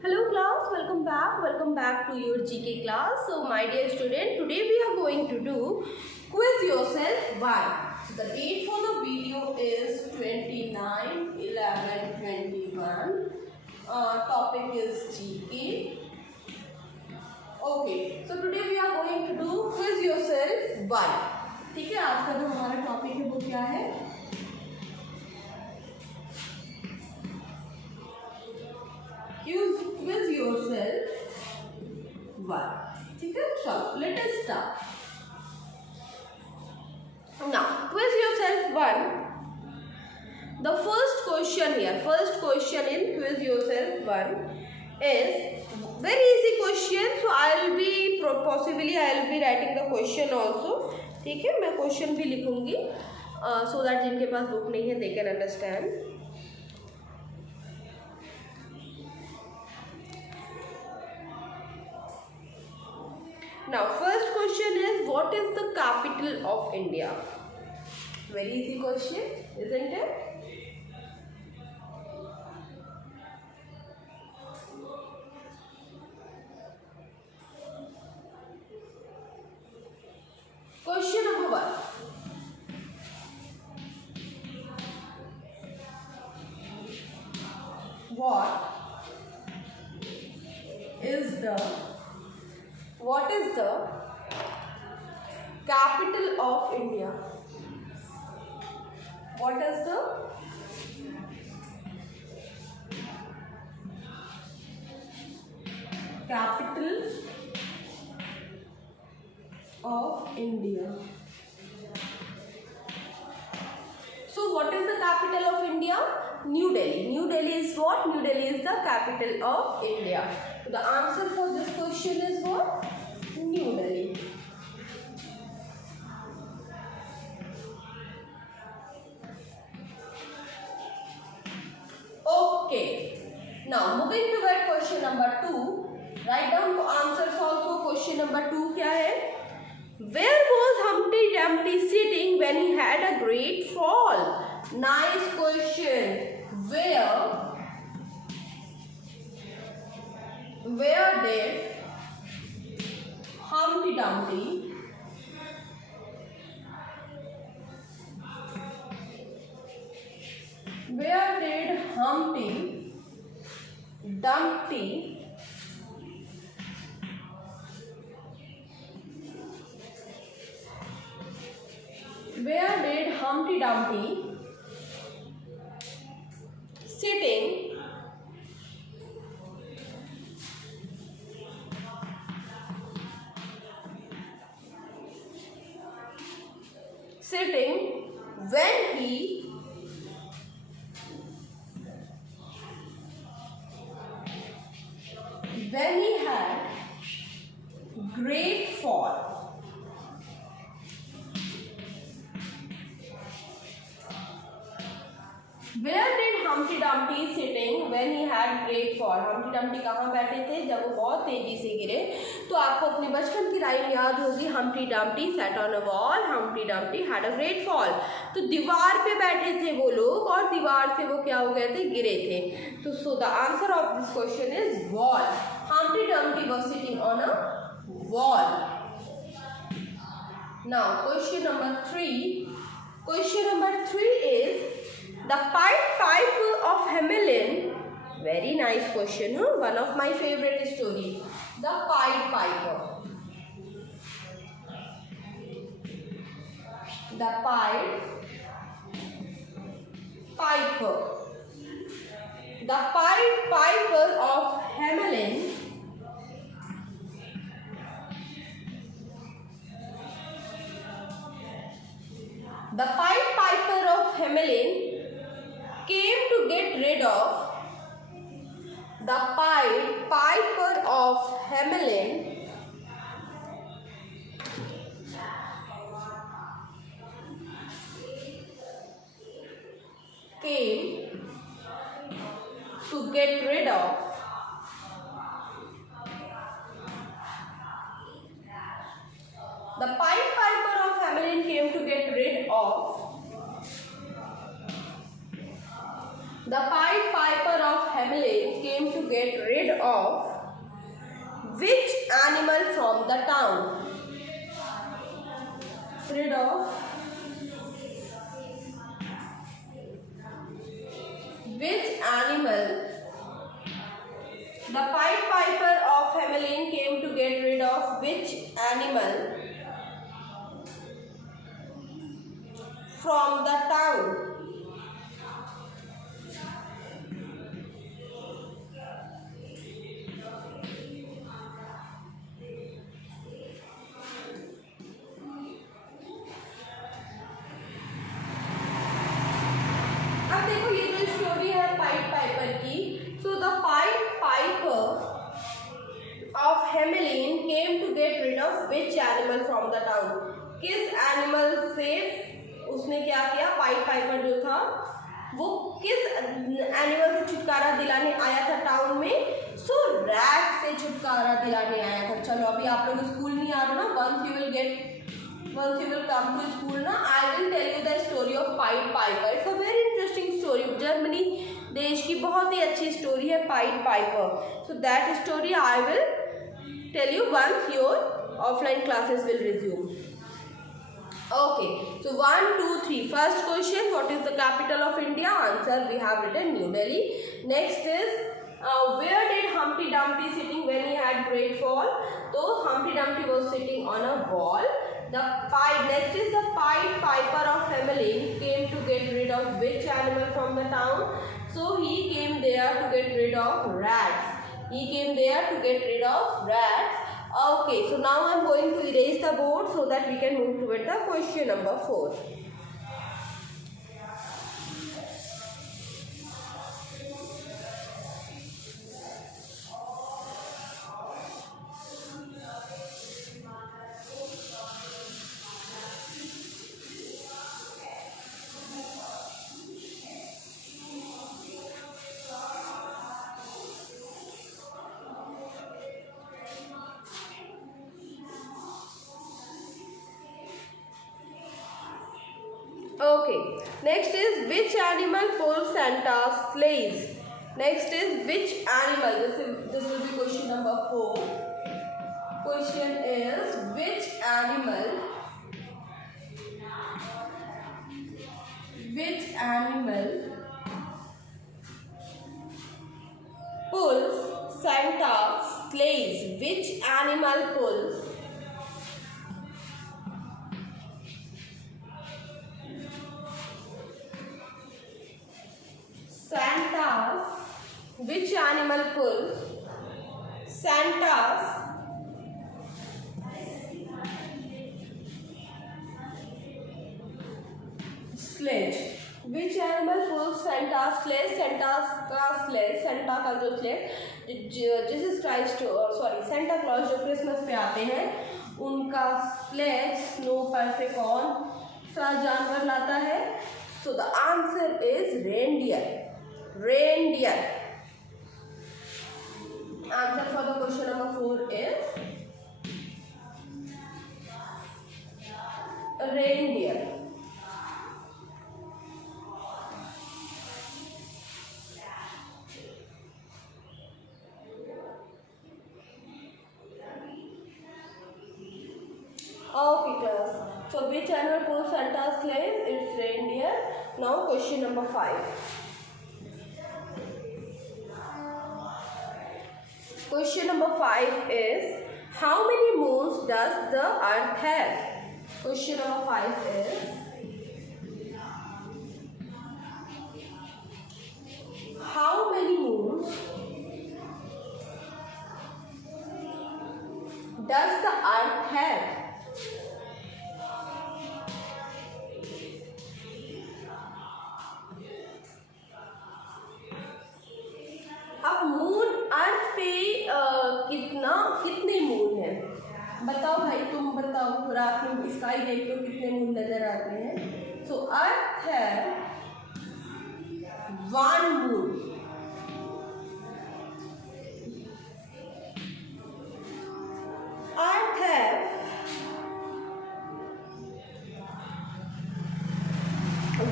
Hello class, welcome back to your GK class. So my dear student, today we are going to do quiz yourself 1. So the date for the video is 29/11/21. Topic is GK. Okay, so today we are going to do quiz yourself 1. ठीक है, आज का जो हमारा topic है वो क्या है? Quiz yourself 1. ठीक है, चलो let us start. Now quiz yourself 1. The first question in quiz yourself 1 is very easy question. So I'll be writing the question also. ठीक है, मैं क्वेश्चन भी लिखूंगी so that जिनके पास बुक नहीं है they can understand. Now first question is, what is the capital of India? Very easy question, isn't it? Question number 1. What is the capital of India? What is the capital of India? So what is the capital of India? New Delhi. New Delhi is what? New Delhi is the capital of India. So the answer for this question is what? New Delhi. Okay. Now moving to that question number 2. Write down the answers also. Question number 2 क्या है? Where was Humpty Dumpty sitting when he had a great fall? Nice question. Where did Humpty Dumpty sitting when he had great fall? Where did Humpty Dumpty sitting when he had great fall? Humpty Dumpty कहाँ बैठे थे जब वो बहुत तेजी से गिरे? तो आपको अपने बचपन की राइम याद होगी, Humpty Dumpty sat on a wall, Humpty Dumpty had a great fall. तो दीवार पे बैठे थे वो लोग और दीवार से वो क्या हो गए थे? गिरे थे. तो so the answer of this question is wall. Humpty Dumpty was sitting on a wall. Now question number 3. Question number 3 is the pipe of Hamelin. Very nice question, huh? One of my favorite story. The Pied Piper. The Pied Piper. The Pied Piper of Hamelin came to get rid of the Pied Piper of Hamelin came to get rid of the Pied Piper of Hamelin came to get rid of The Pied Piper of Hamelin came came to get rid of which animal from the town? Rid of which animal? The Pied Piper of Hamelin came to get rid of which animal from the town? अब देखो ये जो story है Pied Piper की, so the Pied Piper of Hamelin came to get rid of which animal from the town? किस animal से उसने क्या किया? पाइड पाइपर जो था वो किस एनिमल से छुटकारा दिलाने आया था टाउन में? सो रैट से छुटकारा दिलाने आया था। चलो अभी आप लोग स्कूल नहीं आ रहे ना, once you will come to school ना, I will tell you the story of Pied Piper. It's a very interesting story. Germany देश की बहुत ही अच्छी स्टोरी है Pied Piper. So that story I will tell you once your offline classes will resume. Okay. So 1, 2, 3. First question: what is the capital of India? Answer: we have written New Delhi. Next is where did Humpty Dumpty sitting when he had great fall? So Humpty Dumpty was sitting on a wall. Next is the Pied Piper of Hamelin came to get rid of which animal from the town? So he came there to get rid of rats. Okay, so now I am going to erase the board so that we can move toward the question number 4. Okay, next is which animal pulls Santa's sleighs? Next is which animal? This will be question number 4. Question is which animal pulls Santa's sleighs? Which animal pulls Santa's sledge? Which animal pulls Santa's sledge? Santa का जो sledge Jesus Christ Santa Claus जो Christmas पे आते हैं उनका sledge snow पर से कौन सा जानवर लाता है? So the answer is reindeer. Answer for the question number 4 is reindeer. Okay class. So which animal pulls Santa's sleigh? It's reindeer. Now question number 5. Question number 5 is how many moons does the earth have? Question number 5 is how many moons does the earth have? अब moon earth पे कितने moon हैं? बताओ भाई, तुम बताओ. रात में स्काई देखते हो कितने मून नजर आते हैं? सो अर्थ है 1 मून. अर्थ है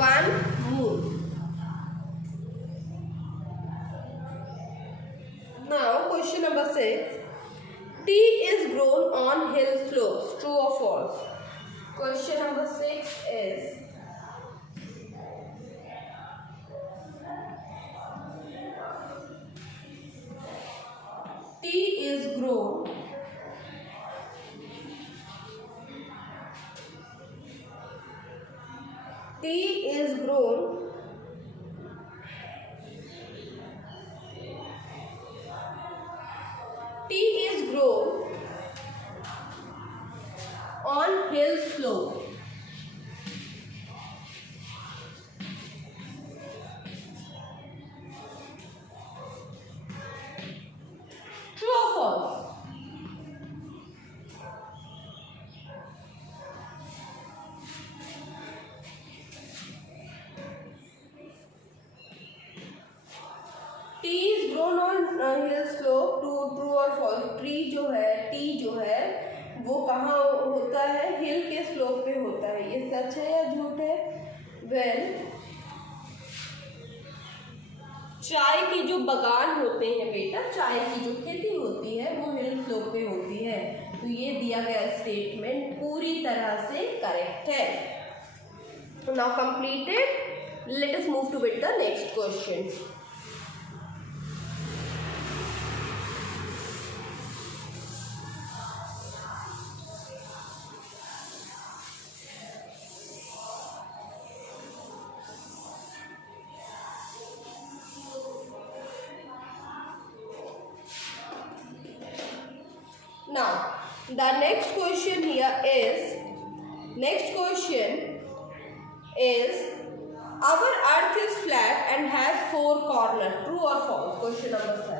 1 moon. question number 6. Tea is grown on hill slopes. True or false? Question number 6 is tea is grown on hill slope. True or false? T is grown on hill slope. True और false? Tree जो है, T जो है वो कहाँ होता है? हिल के स्लोप पे होता है. ये सच है या झूठ है? वेल, चाय के जो बागान होते हैं बेटा, चाय की जो खेती होती है वो हिल स्लोप पे होती है. तो ये दिया गया स्टेटमेंट पूरी तरह से करेक्ट है. Now completed. Let us move to with the next question. Now, the next question is our earth is flat and has 4 corners. True or false? Question number 7.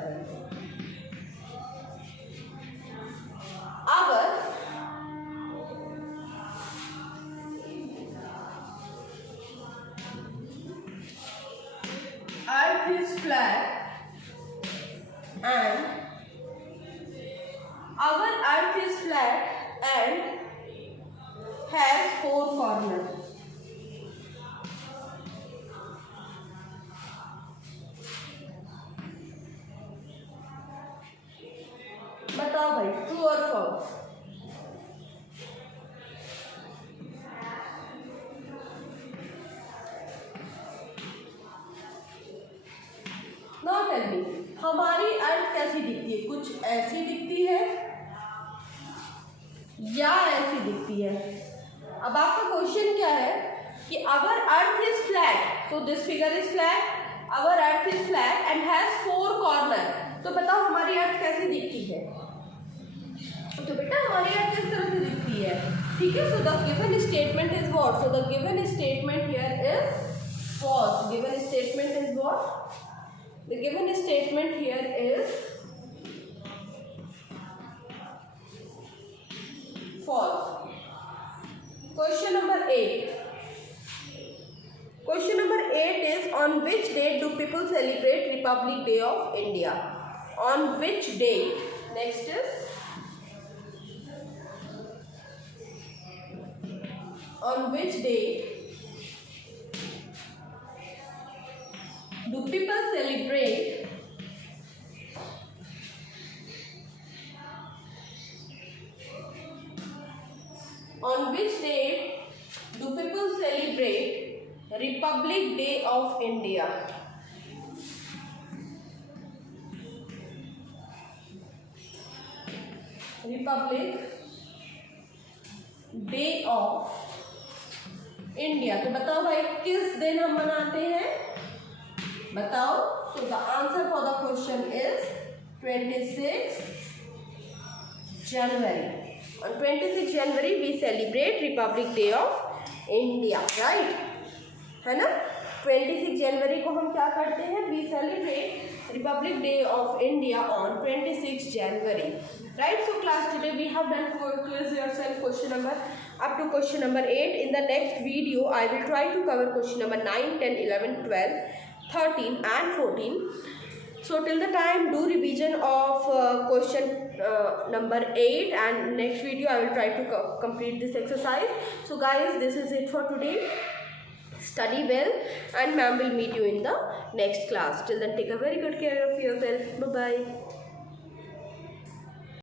Our earth is flat and has 4 corners. बताओ भाई, true और false? Not tell me, हमारी अर्थ कैसी दिखती है? कुछ ऐसी दिखती है या ऐसी दिखती है? अब आपका क्वेश्चन क्या है कि our earth is flat, so this figure is flat. Our earth is flat and has 4 corner. तो बताओ हमारी अर्थ कैसी दिखती है? तो बेटा हमारी अर्थ किस तरह से दिखती है? ठीक है. So the given statement is what? So the given statement here is false. Given statement is what? The given statement here is false. Question number 8. Question number 8 is, on which date do people celebrate Republic Day of India? On which date? Next is, on which date do people celebrate Republic Day of India? Republic Day of India. तो बताओ भाई किस दिन हम मनाते हैं? बताओ. So the answer for the question is 26 January. On 26 January we celebrate Republic Day of India, right? है ना. 26 जनवरी को हम क्या करते हैं? We celebrate Republic Day of India on 26 January, right. So class today we have done quiz yourself question number up to question number 8. In the next video I will try to cover question number 9, 10, 11, 12, 13 and 14. So till the time, do revision of question number 8, and next video I will try to complete this exercise. So guys, this is it for today. Study well, and ma'am will meet you in the next class. Till then, take a very good care of yourself. Bye bye.